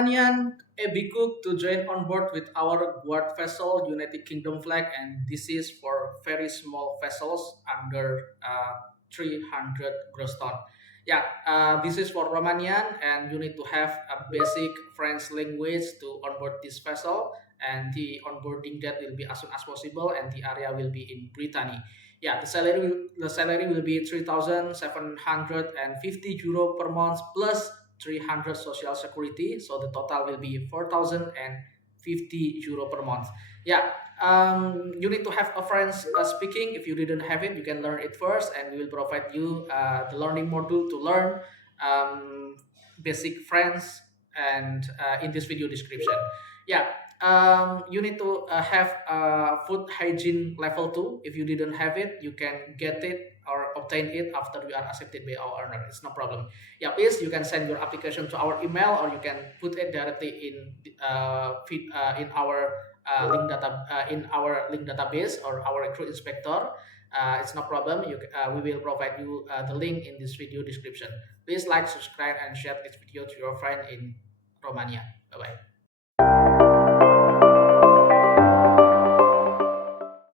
Romanian ABCOOK to join on board with our guard vessel United Kingdom flag, and this is for very small vessels under 300 gross ton. Yeah, this is for Romanian, and you need to have a basic French language to onboard this vessel, and the onboarding date will be as soon as possible, and the area will be in Brittany. Yeah, the salary will be 3,750 euro per month plus 300 social security, so the total will be 4,050 euro per month. Yeah, you need to have a French speaking. If you didn't have it, you can learn it first, and we will provide you the learning module to learn um, basic French, and in this video description. Yeah, you need to have food hygiene level 2. If you didn't have it, you can get it or obtain it after you are accepted by our owner. It's no problem. Yeah, please, you can send your application to our email, or you can put it directly in our link database or our recruit inspector. It's no problem. We will provide you the link in this video description. Please like, subscribe, and share this video to your friend in Romania. Bye bye.